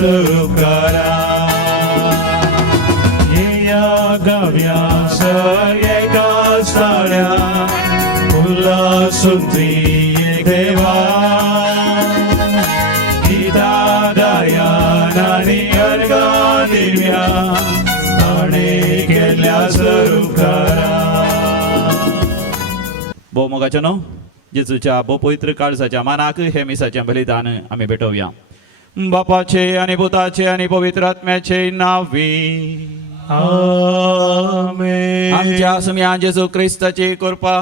स्वरूप करा या गव्यास एका साड्या उल्हासून एक देवा गीता गायन आणि अर्गा दिव्या आणि केल्या स्वरूप करा. भोव मोगाच्या न्हू जेजूच्या भोव पवित्र काळजाच्या मानाक हे मिसाचें बलिदान आमी भेटोवया. बापाचे आणि पुताचे आणि पवित्र आत्म्याचे नावी आमेन. आमच्या सुम्या जेजू क्रिस्ताची कृपा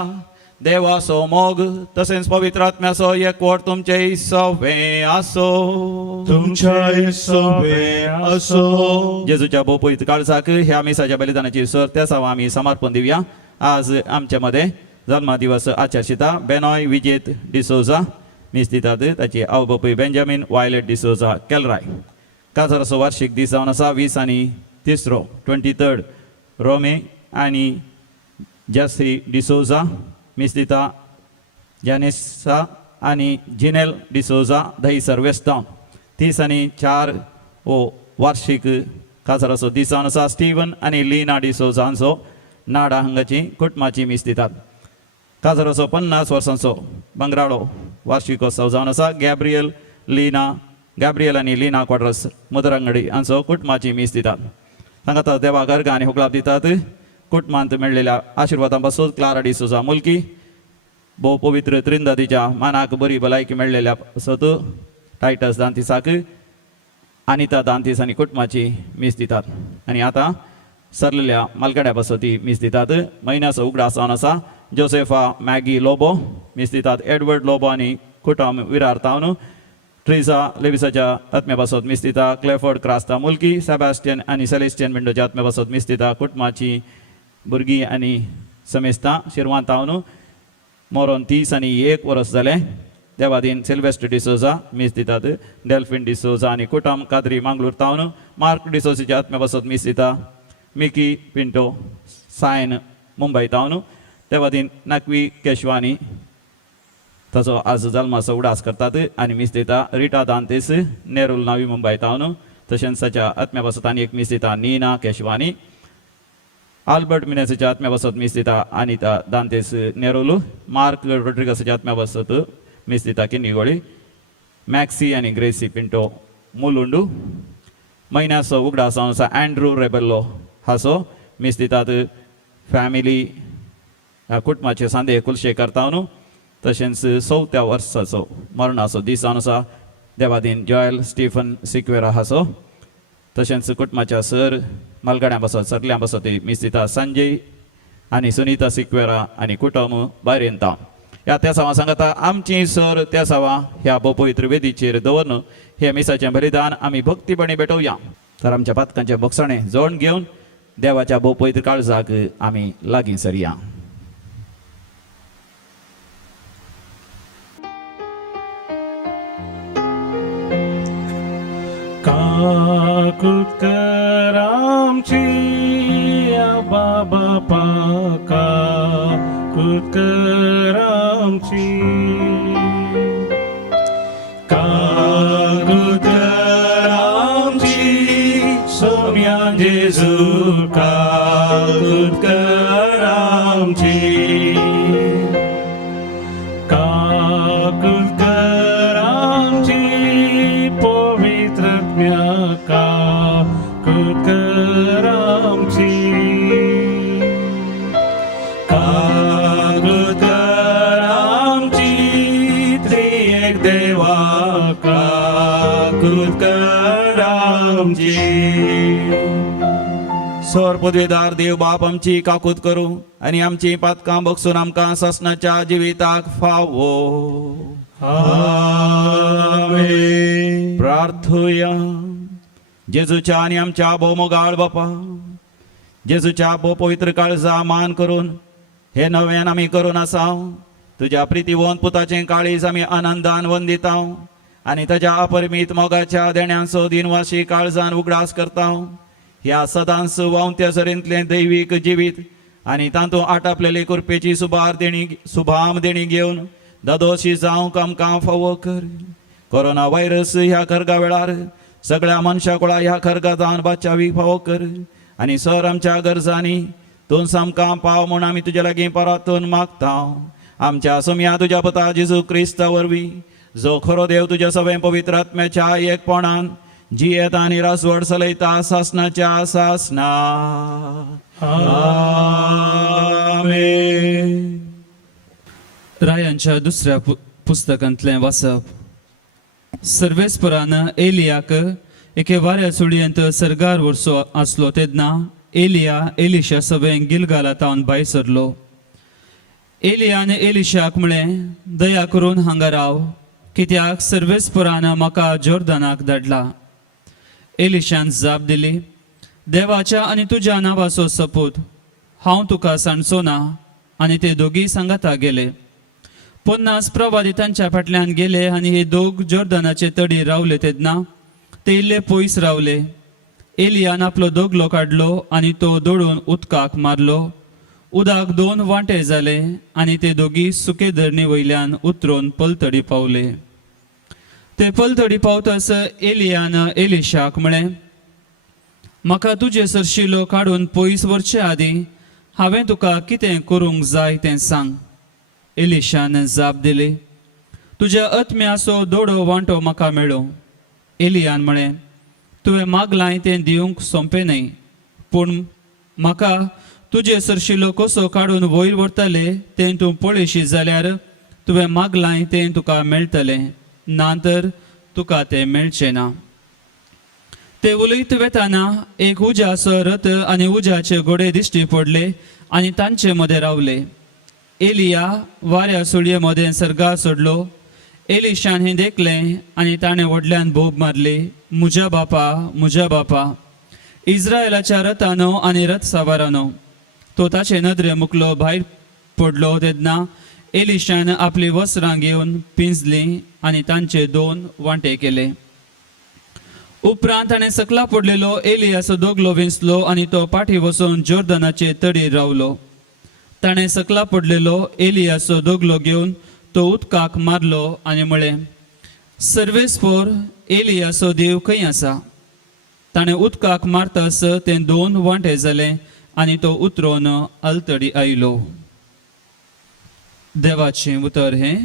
देवाचो मोग तसेच पवित्र आत्म्याचो एकवट तुमचे सवे आसो तुमच्या सोबे असो. जेजूच्या भोव पवित्र काळजाक ह्या मिसाच्या बलिदानाची सर त्या सावा आमी समर्पण दिवया. आज आमच्या मध्ये जन्मदिवस आचरशिता बेनॉय विजेत डिसोजा मीस दितात ताची आवय बापूय बेंजामिन वायलेट डिसोजा केलराय. काजाराचो वार्षिक दीस जावन आसा 20 आनी 3 23 रोमे आनी जॅसी डिसोजा मीस दिता जॅनेसा आनी जिनेल डिसोजा दहीसर वेस्तांव 30 आनी 4 वार्षिक काजाराचो दीस जावन आसा. स्टीवन आनी लिना डिसोजा हांचो नाडा हांगाची कुटुंबाची मीस दितात. काजाराचो 50 वर्सांचो बंगराळो वार्षिकोत्सव जावन आसा. गॅब्रियल आनी लिना क्वाड्रस मदरंगडी हांचो कुटुंबाची मीस दितात. सांगात देवा गर्ग आनी हुकलाप दितात. कुटुंबांत मेळिल्ल्या आशिर्वादां पासून क्लारा डिसोजा मुलकी भोव पवित्र त्रिंदादीच्या मानाक बरी भलायकी मेळिल्ल्या पासत टायटस दांतीसाक अनिता दांतीस आनी कुटुंबाची मीस दितात. आनी आतां सरलेल्या मालगाड्या पासून ती मीस दितात. म्हयन्याचो उगडास जावन आसा. जोसेफा मॅगी लोबो मीस दितात. एडवर्ड लोबो आनी कुटुंब विरार तावन ट्रिसा लेविसाच्या आत्म्या पासत मीस दिता. क्लेफर्ड क्रास्ता मुलकी सेबॅस्टियन आनी सेलेस्टियन मिंडोच्या आत्म्या पासत मीस दिता. कुटुंबाची भुरगीं आनी समेस्तां शिरवां तावन मोरोन 30 आनी 1 वर्स जालें. देवादीन सिल्वेस्टर डिसोजा मीस दितात. डेल्फिन डिसोजा आनी कुटुंब काद्री मांगलोर तावन मार्क डिसोजाच्या आत्म्या पासत मीस दिता. मिकी पिंटो सायन मुंबय तावन देवादीन नाकवी केशवानी ताचो आज जल्माचो उडास करतात आनी मीस दिता. रिटा दांतेस नेरूल नवी मुंबय तावन तशेंच ताच्या आत्म्या पासत आनी एक मीस दिता. नीना केशवानी आल्बर्ट मिनेसाच्या आत्म्या पासत मीस दिता. अनिता दांतेस नेरूल. मार्क रोड्रिगसाच्या आत्म्या पासत मीस दिता. किन्निगोळी मॅक्सी आनी ग्रेसी पिंटो मुलुंडू. म्हयन्याचो उगडास जावन आसा. अँड्रू रेबेल्लो हाचो मीस दितात. फॅमिली कुटुंबाचे सांदे कुलशेखर तावन तशेंच 4थ्या वर्साचो मरणाचो दीस जावन आसा. देवादीन जॉयल स्टीफन सिक्वेरा हाचो तशेंच कुटुंबाच्या सर मालगाड्या पासत सरल्या पासत मीस दिता. संजय आनी सुनीता सिक्वेरा आनी कुटुंब भायर येता. ह्या त्या सावा सांगता आमची सर त्या सावा ह्या भोव पवित्र वेदीचेर दवरून हे मिसाचें बलिदान आमी भक्तीपणी भेटोवया. तर आमच्या पातकांचें बोगसाणें जोड घेवन देवाच्या भोव पवित्र काळजाक आमी लागीं सरया. काकुत करामची बाबा पाका कुत करामची काकुत करामची सोम्या जेजू काकुत करामची काकुत करामची का कुत करामची काकुत करामची त्रिएक देवा काकुत करामची. सोर पदवीदार देव बाप आमची काकूत करूं आनी आमची पातकां बगसून आमकां ससनाच्या जिविताक फावो. आमेन. प्रार्थुया. जेजूच्या आनी आमच्या भोव मोगाळ बापा जेजूच्या भोव पवित्र काळजा मान करून हे नव्यान आमी करून आसा. तुज्या प्रितीवंत पुताचें काळीज आमी आनंदान वंदिता आनी ताच्या अपरिमीत मोगाच्या देण्यांचो दिनवाशी काळजान उगडास करता. ह्या सदांच वावत्या सरेंतलें दैवीक जिवीत आनी तातूंत आटापलेली कृपेची सुभाम देणी घेवन ददोशी जावंक आमकां फावो कर. कोरोना व्हायरस ह्या कर्गा वेळार सगळ्या मनशाकुळा ह्या खरगजान बाचावी फावो कर आनी सर आमच्या गरजांनी तूं सामका पाव म्हूण आमी तुजे लागीं परतून मागता आमच्या सुम्या तुज्या पुता जेजू क्रिस्ता वरवीं जो खरो देव तुज्या सगळे पवित्र आत्म्याच्या एकपणान जियेत आनी रासवड चलयता सासनाच्या सासना आमेन. रायांच्या दुसऱ्या पुस्तकांतलें वाचप. सर्वेस्परान एलियाक एके वाऱ्या सुडयेंत सरगार वर्सो आसलो तेन्ना एलिया एलिशा सवें गिलगाला तावन भायर सरलो. एलियान एलिशाक म्हळें, दया करून हांगा राव, कित्याक सर्वेस्परान म्हाका जॉर्दानाक धाडला. एलिशान जाप दिली, देवाच्या आनी तुज्या नांवाचो सपूत हांव तुका सांडचो ना. आनी ते दोगी सांगाता गेले. 50 प्रवादितांच्या फाटल्यान गेले आनी हे दोग जॉर्दानाचे तडी रावले तेन्ना ते इल्ले पयस रावले. एलियान आपलो दोगलो काडलो आनी तो दोडून उदकाक मारलो. उदक 2 वांटे जाले आनी ते दोगी सुके धरणी वयल्यान उतरून पलतडी पावले. ते पलतडी पावतस एलियान एलिशाक म्हळें, म्हाका तुजे सरशिलो काडून पयस व्हरचे आदीं हांवें तुका कितें करूंक जाय तें सांग. एलिशान जाप दिली, तुज्या आत्म्याचो दोडो वांटो म्हाका मेळ्ळो. एलियान म्हळें, तुवें मागलां तें दिवंक सोंपें न्हय, पूण म्हाका तुजे सरशिलो कसो काडून वयर व्हरतले तें तूं पळयशी जाल्यार तुवें मागलां तें तुका मेळटलें, नातर तुका तें मेळचें ना. ते उलयत वेताना एक उज्याचो रथ आनी उज्याचे घोडे दिश्टी पडले आनी तांचे मदें रावले. एलिया वाऱ्या सुडये मदें सरगार सोडलो. एलिशान हें देखलें आनी ताणें व्हडल्यान भोब मारली, म्हज्या बापा, इस्रायलाच्या रथानो आनी रथ सावारानो. तो ताचे नदरे मुकलो भायर पडलो तेन्ना एलिशान आपली वस्त्रां घेवन पिंजलीं आनी तांचे 2 वांटे केले. उपरांत ताणें सकला पडलेलो एलियाचो दोगलो विंचलो आनी तो पाठी वचून जॉर्दानाचे तडीर रावलो. ताणें सकला पडलेलो एलियाचो दोगलो घेवन तो उदकाक मारलो आनी म्हळें, सर्वेस्पोर एलियाचो देव खंय आसा. ताणें उदकाक मारतास तें 2 वांटे जालें आनी तो उतरोन अलतडी आयलो. देवाचें उतर हें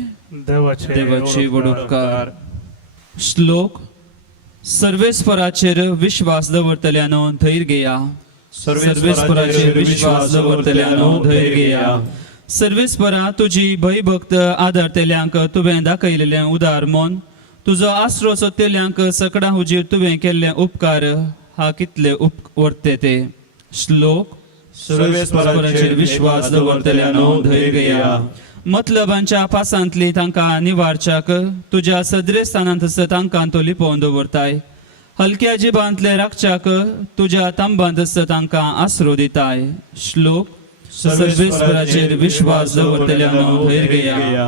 देवाची वडुपकार. श्लोक. सर्वेस्पराचेर विश्वास दवरतल्यानो धैर्य घेया. सर्वेस्पराचेर विश्वास दवरतल्यानो धैर्य घेया. सर्वेस्परा तुजी भयभक्त आदारतेल्यांक तुवें दाखयलेलें उदार मोन, तुजो आसरो सोदतेल्यांक सकडां हुजीर तुवें केल्ले उपकार हा कितले वर्ते ते. श्लोक. सर्वेस्पराचेर विश्वास दवरतल्यानो धैर्य घेया. मतलबांच्या पासांतली तांकां निवारच्याक तुज्या सद्रेस्थानांत तांकां तो लिपोवन दवरताय. हलक्या जिबांतले राखच्याक तुज्या तंबांत तांकां आसरो दिताय. श्लोक. सर्वेस्पराचेर विश्वास दवरतल्यानो धैर्य घेया.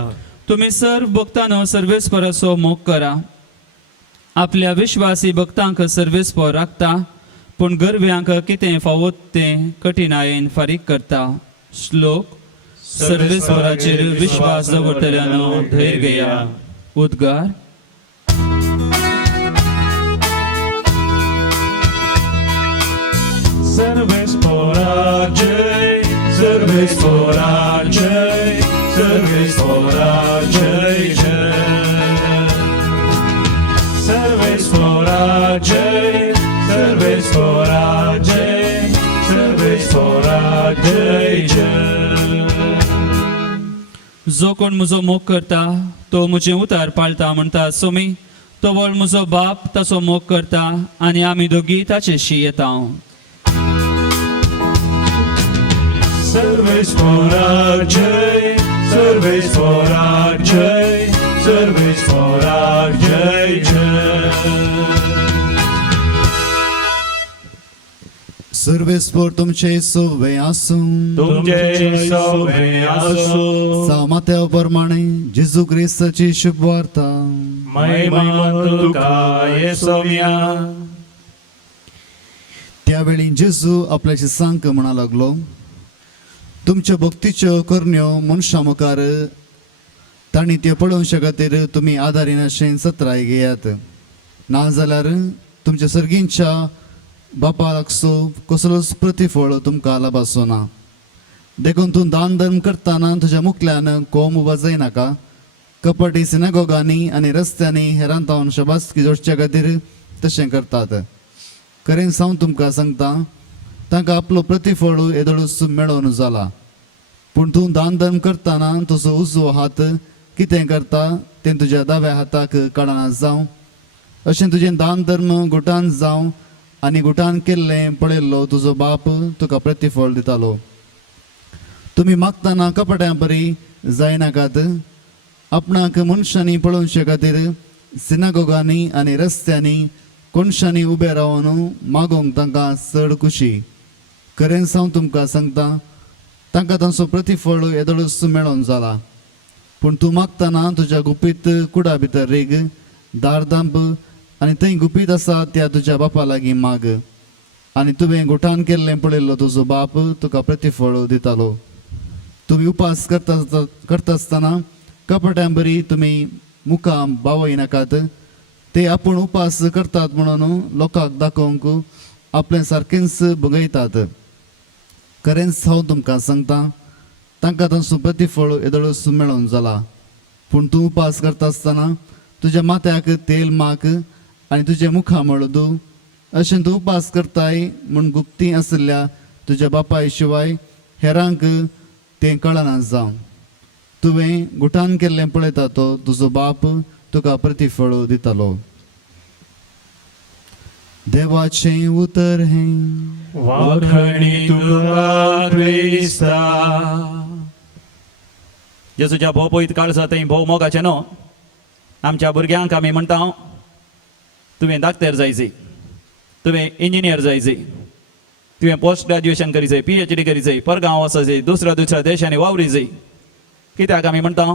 तुमी सर्व भक्तांनो सर्वेस्पराचो मोग करा. आपल्या विश्वासी भक्तांक सर्वेस्पर राखता, पूण गर्व्यांक कितें फावोत तें कठिनायेन फारीक करता. श्लोक. सर्वेस्पराचेर विश्वास दवरतल्यानो धैर्य घेया. उद्गार. सर्वेस्परा जय, सर्वेस्परा जय, सर्वेस्परा जय जय. सर्वेस्परा जय, सर्वेस्परा जय, सर्वेस्परा जय जय. जो कोण म्हजो मोग करता तो म्हजें उतार पाळटा म्हणटा सोमी. तो व्हड म्हजो बाप ताचो मोग करता आनी आमी दोगी ताचेशी येता. सर्वेस्परा जय, सर्वेस्परा जय, सर्वेस्परा जय जय. सर्वेस्पर तुमचे सवे आसूं. तुमचे सवे आसूं. सामात्या प्रमाणे जेजू क्रिस्ताची शुभ वार्ता. महिमा तुका येसोव्या. त्यावेळी जेजू आपल्या शिसांक म्हणा लागलो, तुमच्या भक्तीच्यो करण्यो मनशा मुखार तांणी त्यो पळोवचे खातीर तुमी आदारीन अशें सत्राय घेयात. नाजाल्यार तुमच्या सर्गींच्या बापा लागसो कसलोच प्रतिफळ तुमकां लाभासो ना. देखून तूं दान धर्म करतना तुज्या मुखल्यान कोम उबा जायनाका. कपटी सिनागोगांनी आनी रस्त्यांनी हेरां तावन शबासकी जोडच्या खातीर तशें करतात. खरें सावन तुमकां सांगता, तांकां आपलो प्रतिफळ येदोळूच मेळोवन जाला. पूण तूं दान धर्म करतना तुजो उजवो हात कितें करता तें तुज्या दाव्या हाताक कळना जावं. अशें तुजें दान धर्म गुटान जावं आनी गुटान केल्लें पळयल्लो तुजो बाप तुका प्रतिफळ दितालो. तुमी मागतना कपट्यां बरी जायनाकात. आपणाक मनशांनी पळोवचे खातीर सिनागोगांनी आनी रस्त्यांनी कोणशांनी उबे रावन मागोवंक तांकां चड खुशी. खरें सावन तुमकां सांगता, तांकां तांचो प्रतिफळ येदोळूच मेळोवन जाला. पूण तूं मागतना तुज्या गुपीत कुडा भितर रेग, दार दांप आनी थंय गुपीत आसा त्या तुज्या बापा लागीं माग. आनी तुवें गुटान केल्लें पळयल्लो तुजो बाप तुका प्रतिफळ दितालो. तुमी उपास करता आसतना कपट्यां बरी तुमी मुखां बावयनाकात. ते आपूण उपास करतात म्हणून लोकांक दाखोवंक आपलें सारकेंच भुगयतात. खरेंच हांव तुमकां सांगता, तांकां तांचो प्रतिफळ येदोळूच मेळोवन जाला. पूण तूं उपास करता आसतना तुज्या माथ्याक तेल माक आनी तुज्या मुखां मळदू. अशें तूं उपास करताय म्हूण गुप्ती आसल्या तुज्या बापाय शिवाय हेरांक तें कळना जावं. तुवें गुटान केल्लें पळयता तो तुजो बाप तुका प्रतिफळ दितालो. देवाचें उतर हें वाखणी तुका क्रिस्ता. जेजूच्या भोव पयत काळजा थंय भोव मोगाचें न्हू. आमच्या भुरग्यांक आमी म्हणटा, तुवें दाक्तेर जायचें, तुवें इंजिनियर जायचें, तुवें पोस्ट ग्रॅज्युएशन करीचें, PhD करीचें, परगांव वचचें, दुसऱ्या देशांनी वावरीचें. कित्याक आमी म्हणटा?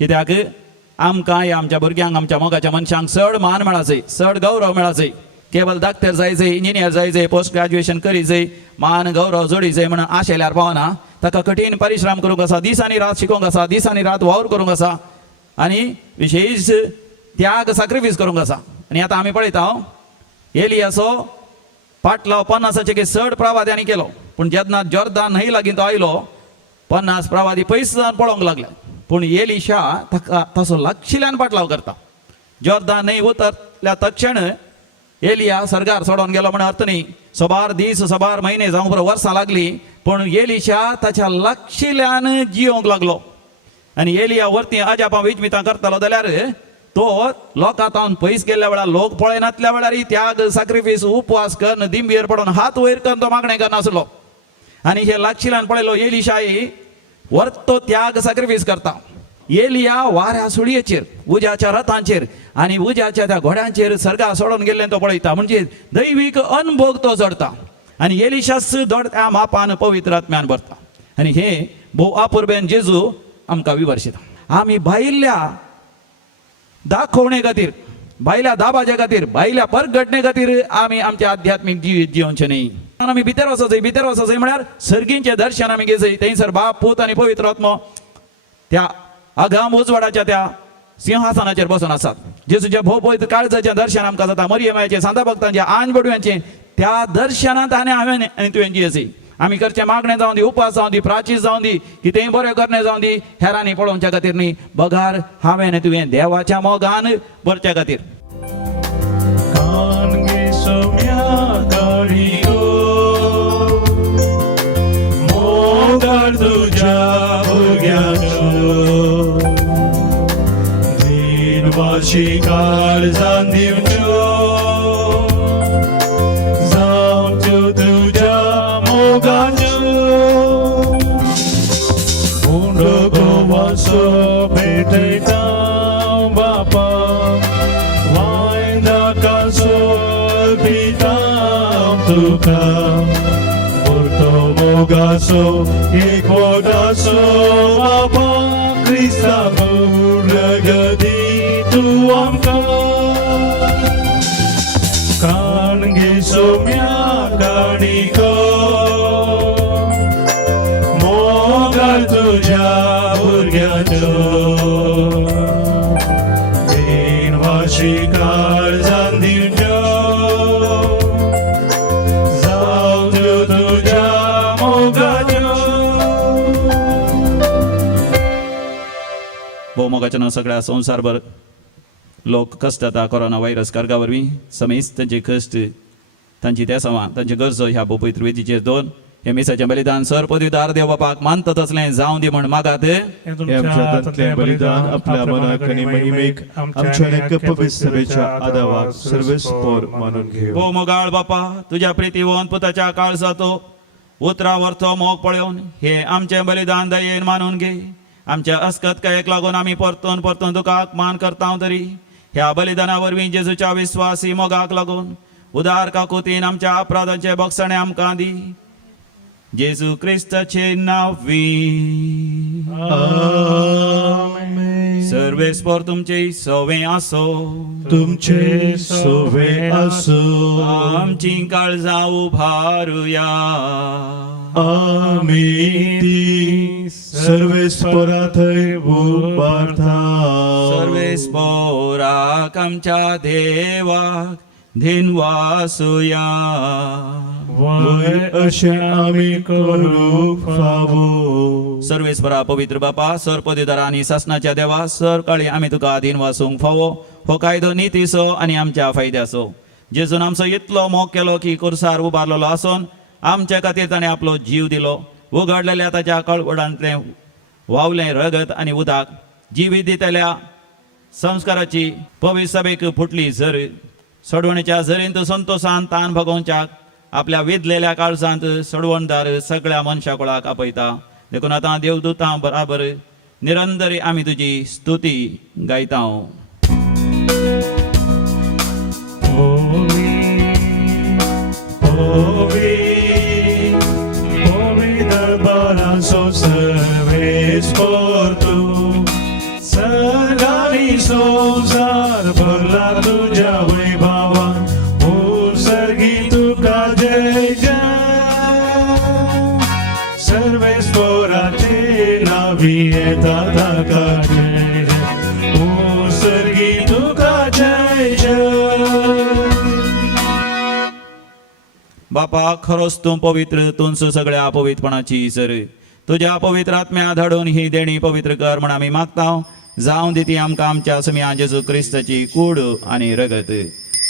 कित्याक आमकां आमच्या भुरग्यांक, आमच्या मोगाच्या मनशांक चड मान मेळाचें, चड गौरव मेळाचें. केवल दाक्तेर जायचें, इंजिनियर जायचें, पोस्ट ग्रॅज्युएशन करीचें, मान गौरव जोडीचें म्हणून आशेल्यार पावना. ताका कठीण परिश्रम करूंक आसा, दीस आनी रात शिकोवंक आसा, दीस आनी रात वावर करूंक आसा आनी विशेश त्याग सॅक्रिफायस करूंक आसा. आनी आतां आमी पळयता, एलियाचो फाटलो 50 चड प्रवाद्यांनी केलो. पूण जेन्ना जॉर्दान न्हंये लागीं तो आयलो, 50 प्रवादी पयस जावन पळोवंक लागले. पूण एलिशा ताका ताचो लागशिल्ल्यान पाटलाव करता. जॉर्दान न्हंय उतरल्या तक्षण एलिया सर्गार सोडून गेलो म्हण अर्थ न्ही. सोबार दीस, सोबार म्हयने जावं बरो वर्सां लागली, पूण एलिशा ताच्या लागशिल्ल्यान जियोंक लागलो. आनी एलिया वरती अजापां विजमितां करतालो जाल्यार तो लोकांतावन पयस गेल्ल्या वेळार, लोक पळयनातल्या वेळार त्याग, सॅक्रिफायस, उपवास करून दिंबेर पडून हात वयर करून तो मागणें करनासलो. आनी हे लागशिल्ल्यान पळयलो एलिशाय वर्तो त्याग सॅक्रिफायस करता. एलिया वाऱ्या सुळयेचेर, उज्याच्या रथांचेर आनी उज्याच्या त्या घोड्यांचेर सर्गा सोडून गेल्लें तो पळयता. म्हणजे दैवीक अनुभोग तो जोडता. आनी एलिशास जोडत्या मापान पवित्र आत्म्यान भरता. आनी हे भोव अपुर्बेन जेजू आमकां विवर्शिता. आमी भायल्या दाखोवणे खातीर, भायल्या दाबाजे खातीर, भायल्या परगटणे खातीर आमी आमचें आध्यात्मीक जिवीत जियोवचें न्ही. आमी भितर वचचें म्हळ्यार सर्गींचें दर्शन आमी घेवचें. थंयसर बाप, पूत आनी पवित्र आत्मो त्या अगाम उजवाडाच्या त्या सिंहासनाचेर बसून आसात. जेजूच्या भोव पयत काळजाचें दर्शन आमकां जाता. मरियमाचें, सांता भक्तांचें, आंज बडव्यांचें, त्या दर्शनांत हांवें आनी तुवें जियेचें. आमी करचें मागणें जावं दी, उपास जावं दी, प्राचीस जावं दी, कितेंय बरें करणे जावं दी, हेरांनी पळोवच्या खातीर न्ही, बगार हांवें आनी तुवें देवाच्या मोगान भरच्या खातीर. कानगे सोम्या काळिगो, मोगार तुज्या भुरग्यांचो, दिनवाशी काळजान दिवच्यो, जावच्यो तुज्या मोगाच्यो. मुंडको वासो भेटयता बापा, वायंदाका सोपिता तुका, मोठो मोगाचो एकवटाचो बापा, क्रिस्ता प्रगती तूं आमकां. काणगे सोम्या काणिको, मोगार तुज्या भुरग्यांचो, दिनवाशी काळजान दिवच्यो, भोवमोगाच्या सगळ्या संवसारभर लोक कश्ट जाता कोरोना व्हायरस कारगा वरवीं समेस्त तांचे कश्ट तांची त्या सवा तांचे गरजो ह्या पवित्र वेदीचेर दोन हे मिसाचें बलिदान सर पदवीदार देव बापाक मानता तसलें जावं दी म्हण मागात हे आमच्या हातांतलें बलिदान आपल्या मनाक आनी महिमेक आमच्या अनेक पवित्र सभेच्या आदाराक सर्वेस्पोर मानून घेव. हो मोगाळ बापा तुझ्या प्रितीवंत पुताच्या काळजाचो उतरावरचो मोग पळोवन हे आमचें बलिदान दयेन मानून घे. आमच्या अस्कतकायेक लागून आमी परतून परतून तुका मान करता तरी ह्या बलिदाना वरवीं जेजूच्या विस्वासी मोगाक लागून उदार काकुतीन आमच्या अपराधांचे बक्षणे आमकां दी. जेजू क्रिस्ताचे नांवी सर्वेस्पोर तुमचे सवे आसो. तुमचे सोवे आसो. आमची काळजां उभारुया. आमी ती सर्वेस्पोरा थंय उबारता. सर्वेस्पोराक आमच्या देवाक धिनवासुया. वय अशें आमी करूंक फावो. सर्वेस्परा पवित्र बापा सर पदवीदारा आनी शासनाच्या देवा सर काळी आमी तुका आधीन वासूंक फावो. हो कायदो नितीसो आनी आमच्या फायद्याचो. जेजून आमचो इतलो मोग केलो की कुर्सार उबारलेलो आसून आमच्या खातीर ताणें आपलो जीव दिलो. उगडलेल्या ताच्या कळवडांतलें व्हांवलें रगत आनी उदक जिवीत दितल्या संस्काराची पवित्र सभेक फुटली झर. सोडवणेच्या झरींत संतोशान तान भोगोवच्याक आपल्या विधलेल्या काळजांत सोडवणदार सगळ्या मनशा कुळाक आपयता. देखून आतां देवदूतां बराबर निरंतरी आमी तुजी स्तुती गायता. दरबारांचो सर्वेस्पोर तूं. सगळी संवसार भरला तुज्या वैभवान. सर्गी तुका जय जय. सर्वेस्पोराचे नावी येता ताका जय जय. सर्गी तुका जय जय. बापा खरोच तूं पवित्र तूंच सगळ्या पवित्रपणाची सर. तुज्या पवित्र आत्म्या धाडून ही देणी पवित्र कर म्हण आमी मागता. जावं दी ती आमकां आमच्या समिया जेजू क्रिस्ताची कूड आनी रगत.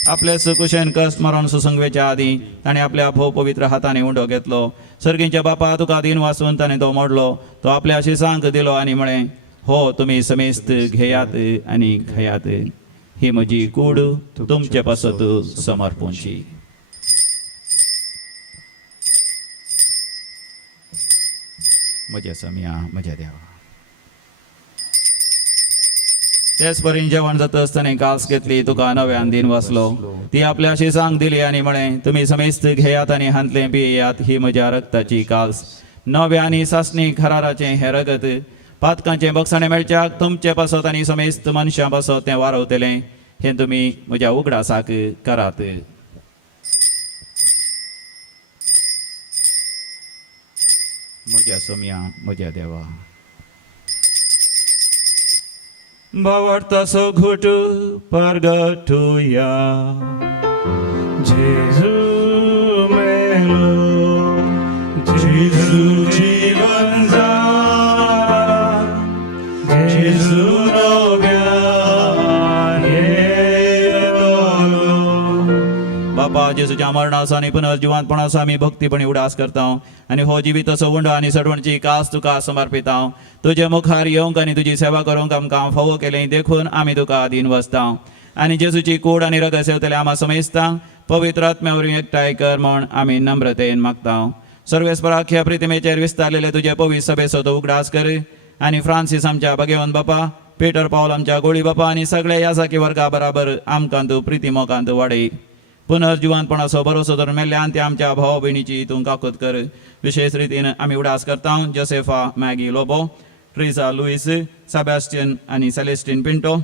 आपल्या सुकुशेन कश्ट मरण सुसंगवेच्या आदी ताणें आपल्या भोव पवित्र हातांनी उंडो घेतलो. सर्गीच्या बापा तुका दिन वाचून ताणें तो मोडलो. तो आपल्या शिसांक दिलो आनी म्हळें हो तुमी समेस्त घेयात आनी खयात. ही म्हजी कूड तुमचे पासत समर्पूंची. म्हज्या समिया म्हज्या देवा. तेच परीन जेवण जाता आसतना कास घेतली तुका नव्यान दिन वाचलो. ती आपल्या शिसांक दिली आनी म्हळें तुमी समेस्त घेयात आनी हांतलें पियेयात. ही म्हज्या रक्ताची कास नव्या आनी सासणी खराराचें हें रगत पातकांचें बक्षणे मेळच्याक तुमचे पासत आनी समेस्त मनशां पासत तें वारवतलें. हें तुमी म्हज्या उगडासाक करात. म्हज्या समिया म्हज्या देवा. भावार्थाचो घोट परगटुया. जेजू मेलो. जेजू जीवन जाला. जेजू नव्यान येतलो. बापा जेजूच्या मरणाचो आनी पुनर्जिवांतपणाचो आमी भक्तीपणी उडास करता आनी हो जिविताचो उंडो आनी सडवणची कास तुका समर्पिता. तुजे मुखार येवंक आनी तुजी सेवा करूंक आमकां फावो केलें देखून आमी तुका दिन वचता. आनी जेजूची कूड आनी रगत सेवतले आमा समेस्तांक पवित्र आत्म्या वरवीं एकठांय कर म्हण आमी नम्रतेन मागता. सर्वेस्पराक ह्या प्रितिमेचेर विस्तारलेले तुजे पवित्र सभेचो तो उगडास कर. आनी फ्रांसीस आमच्या भगवंत बापा पीटर पावल आमच्या गोळी बापा आनी सगळे याजाकी वर्गा बराबर आमकां तूं प्रितिमोगांत वाडय. पुनर्जिवांतपणाचो भरोसो धरून मेल्ल्यान ते आमच्या भाव भयणीची तूं काकूत कर. विशेष रितीन आमी उडास करता Josepha Maggie Lobo, Triza Luis, Sebastian आनी Celestine Pinto,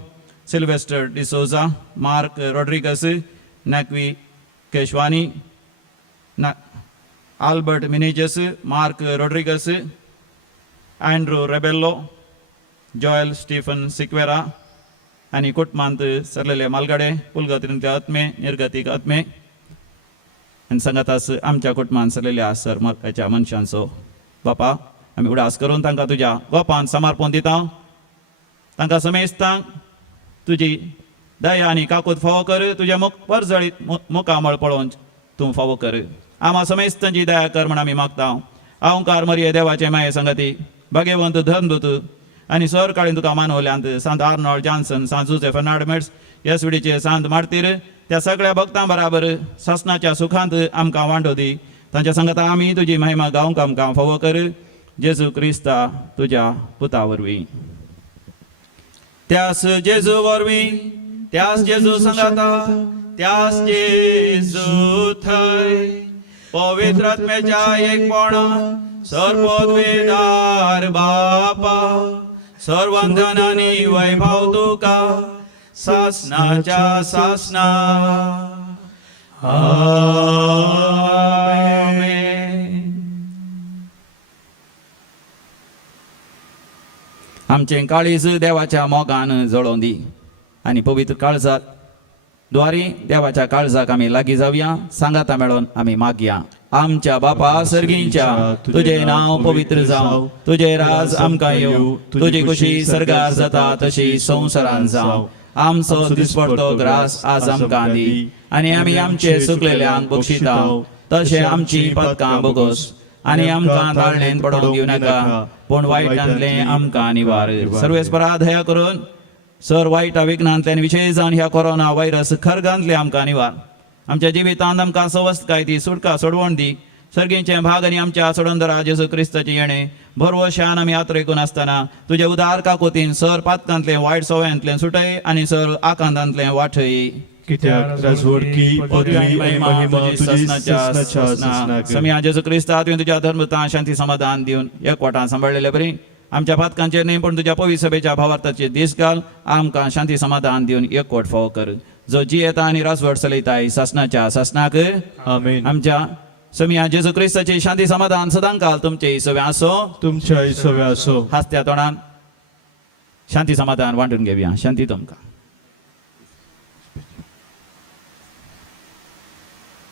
Sylvester D'Souza, Mark Rodrigues, Naqvi Keswani, Albert Menezes, Mark Rodrigues, Andrew Rebello, Joel Stephen Sequeira आनी कुटमांत सरलेले मालगाडे पुलगतींतले आत्मे निर्गतीक आत्मे आनी सांगातास आमच्या कुटुंबांत सरलेल्या सरमरकाच्या मनशांचो बापा आमी उडास करून तांकां तुज्या गोपान समर्पण दिता. तांकां समेस्तांक तुजी दया आनी काकूत फावो कर. तुज्या परजळीत मुखामळ पळोवन तूं फावो कर. आम्हा समेस्तांची दया कर म्हण आमी मागता. अहंकार मरिये देवाचे माये संगती भगवंत धर्मदूत आनी सर काळीन तुका मानवल्यांत सांत आर्नॉल्ड जॉन्सन, सांत जोसेफ फर्नांडीस, येसुडीचे सांत मार्तीर त्या सगळ्या भक्तां बराबर ससनाच्या सुखांत आमकां वांटो दी. तांच्या संगता आमी तुजी महिमा गावंक आमकां फावो कर. जेजू क्रिस्ता तुज्या पुता वरवीं. त्यास जेजू वरवीं, त्यास जेजू संगता, त्यास जेजू थंय पवित्र आत्म्याच्या एकपणा सर्वोद्वेदार बापा सर्वंधन आनी वैभव तुका सासनाच्या सासना. आमेन. आमचें काळीज देवाच्या मोगान जळोवन दी आनी पवित्र काळजात द्वारे देवाच्या काळजाक आमी लागीं जावया. सांगाता मेळोन आमी मागया. आमच्या बापा सर्गींच्या तुझे नाव पवित्र जावं. तुझे राज आमकां येवं. तुजी खुशी सर्गार जाता तशी संवसारांत जावं. आमचो दिसपडटो ग्रास आज आमकां दी आनी आमी आमचे चुकलेल्यांक बक्षिता तशें आमची पदकां बोगोस आनी आमकां ताळणेंत पडोवंक दिवं नाका पूण वायटांतले आमकां निवार. सर्वेस्परा दया करून सर वायटा विघ्नांतल्यान विशेश जावन ह्या कोरोना व्हायरस खरगांतले आमकां निवार. आमच्या जिवितांत आमकां सवस्थकाय ती सुटका सोडवण दी. सर्गींचे भाग आनी आमच्या सोडंदरा जेजू क्रिस्ताची येणे भरवशान आमी यात्रेकून आसतना तुजे उदार काकुतीन सर पातकांतले वायट सवयांतल्यान सुटय आनी सर आकांतांतले वाठय. कित्याक राजवडकी पदवी आनी महिमा तुजी ससनाच्या ससनाक. समया जेजू क्रिस्ता तुवें तुज्या धर्मता शांती समाधान दिवन एकवटान सांबाळलेले बरी. आमच्या पातकांचेर न्ही पण तुज्या पवित्र सभेच्या भावार्थाचे दीस घाल. आमकां शांती समाधान दिवन एकवट फावो कर. जो जी येता आनी राजवट चलयताय ससनाच्या ससनाक. आमेन. आमच्या समया जेजू क्रिस्ताची शांती समाधान सदां काल तुमचे सवे आसो. तुमच्या सवे आसो. हास्त्या तोंडान शांती समाधान वांटून घेवया. शांती तुमकां.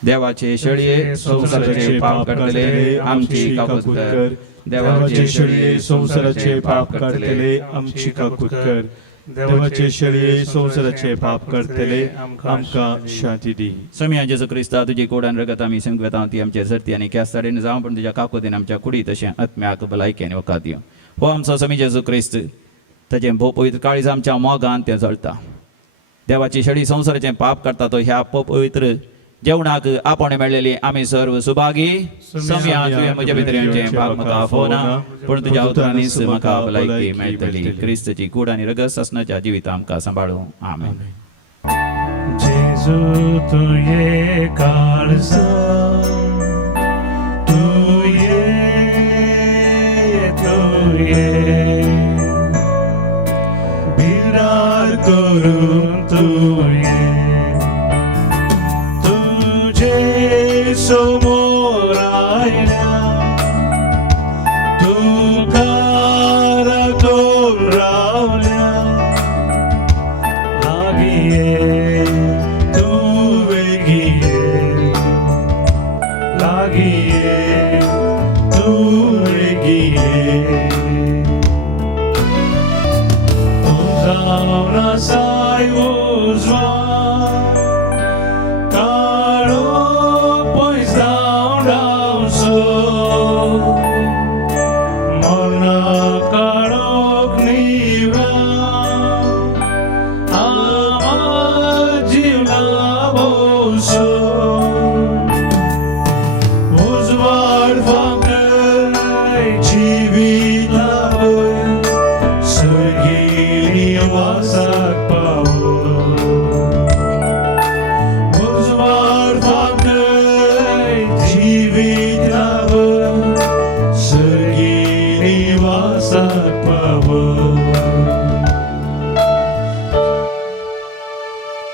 देवाचे शेळये संवसाराचे पाप काडटले आमची काकूत कर. देवाचे शेळये संवसाराचे पाप काडटले आमची काकूत कर. देवाचे शेळये संवसाराचे पाप करतले आमकां शांती दी. समया जेजू क्रिस्ता तुजी कोडान रगत आमी संगवेता ती आमचे झरती आनी क्यास्ताडेन जावं पण तुज्या काकुतीन आमच्या कुडी तशें आत्म्याक भलायकेन वकात दिवं. हो आमचो समी जेजू क्रिस्त ताचें भोव पवित्र काळीज आमच्या मोगान तें जळटा. देवाची शेळी संवसाराचें पाप करता तो ह्या पवित्र जेवणाक आपण मेळलेली आमी सर्व सुभागी. समया तुवें म्हज्या भितऱ्यांचें भाग म्हाका फोना पूण तुज्या उतरांनीच म्हाका भलायकी मेळटली. क्रिस्ताची कूड आनी रगत ससनाच्या जिवितां आमकां सांबाळूं. आमेन. जेजू तुये काळजा तुये बिरार करून तुये तुझे समोर आयल्या तुका राखून रावल्या लागीं ये तू वेगीं ये लागीं ये तू वेगीं ये जावन आसाय उजवाड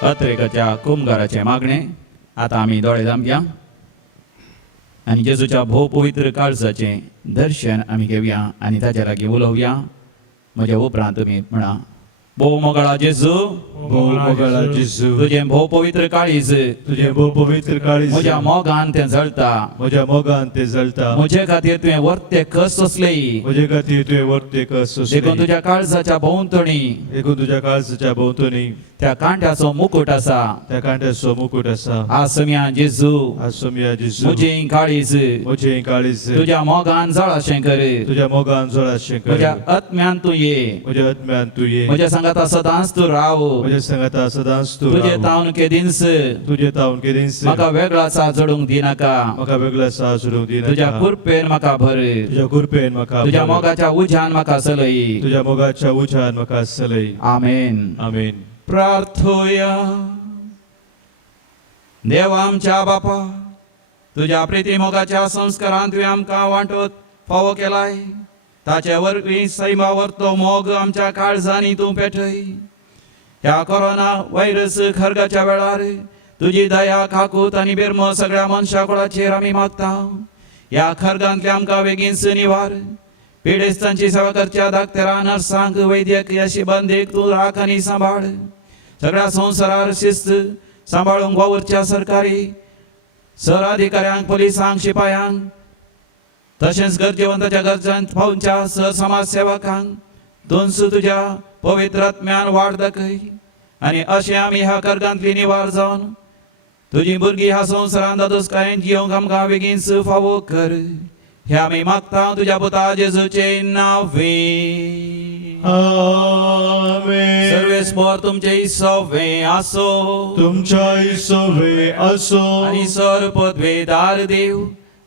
अत्रेकाच्या कुंभाराचे मागणे आता आम्ही दोळे धांबया आणि जेजूच्या भोव पवित्र काळजाचे दर्शन आम्ही घेवया आणि ताच्या लागीं उलोवया. म्हज्या उपरांत तुमी म्हणा भोव मोगळा जेजू भोव मोगळा जेजू तुझे भोव पवित्र काळीज तुझे भोव पवित्र काळीज म्हज्या मोगान तें जळटा म्हज्या मोगान ते जळटा म्हजे खातीर तुवें वर्ते कस सोंसली म्हजे खातीर तुवें वर्ते कस देखून तुज्या काळजाच्या भोंवतणी देखून तुज्या काळजाच्या भोंवतणी त्या कांट्याचो मुकुट आसा त्या कांट्याचो मुकुट आसा आसम्या जेजू आसोमिया जेजू म्हजें काळीज म्हजें काळीज तुज्या मोगान जळाशें कर तुज्या मोगान जळाशें कर म्हज्या आत्म्यान तूं ये म्हज्या आत्म्यान तूं ये म्हज्या सांगाता सदांच तूं राव म्हज्या सांगाता सदांच तूं तुजे राव. तावन केदींस तुजे तावन केदींस म्हाका वेगळा सा जडूंक दिनाका म्हाका वेगळा साह सोडूंक दिनाका. तुज्या कुरपेन म्हाका भर तुज्या कुरपेन म्हाका तुज्या भर. मोगाच्या उज्यान म्हाका चलय तुज्या मोगाच्या उज्यान म्हाका चलय. आमेन आमेन. प्रार्थोया देव आमच्या बापा तुझ्या प्रिती मोगाच्या संस्कारांत तुवें आमकां वांटोत फावो केलाय ताचे वरवीं सैमावर तो मोग आमच्या काळजांनी तूं पेटय ह्या कोरोना व्हायरस खरगाच्या वेळार तुजी दया काकूत आनी बिरमो सगळ्या मनशा कुळाचेर आमी मागता ह्या खरगांतले आमकां बेगीनच निवार पिडेस्तांची सेवा करच्या धाकटेरां नर्सांक वैद्यक या शिबंदीक तूं राख आनी सांबाळ सगळ्या संवसारार शिस्त सांबाळूंक वावरच्या सरकारी सर अधिकाऱ्यांक पुलिसांक शिपायांक तशेंच गरजेवंताच्या गरजांत पावच्या सर समाज सेवकांक दोनस तुज्या पवित्र आत्म्यान वाड दाखय आनी अशें आमी ह्या कर्गांतली निवार जावन तुजी भुरगीं ह्या संवसारांत दोतोसकायेन जियोंक आमकां बेगीनच फावो कर हे आमी मागता तुज्या पुता जेजूचे नांवे. आमेन. सर्वेस्पर तुमचे सवे आसो तुमच्या इसोवे असो आनी सर पदवेदार देव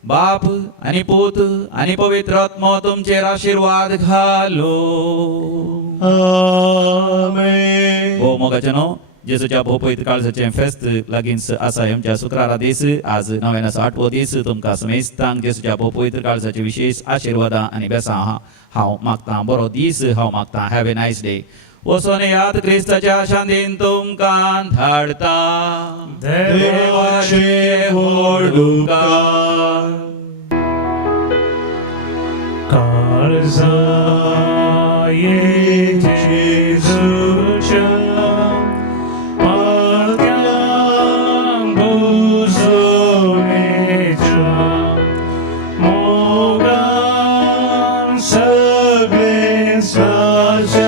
बाप आनी पूत आनी पवित्र आत्मो तुमचेर आशीर्वाद घालो. आमेन. हो मोगाचे न्हू जेजूच्या भोव पवित्र काळजाचें फेस्त लागींच आसा आमच्या शुक्रारा दीस आज 908वो दीस तुमकां समेस्तांक जेजूच्या भोव पवित्र काळजाची विशेष आशिर्वादां आनी बेसां हांव मागतां. बरो दीस हांव मागतां. Have a nice day. वचोन याद क्रिस्ताच्या शांतीन तुमकां धाडटा. देवाचे व्हड उपकार. काळजा ये जेजूच्या पांयांक बुजोवनेच्या मोगान सगळे साचे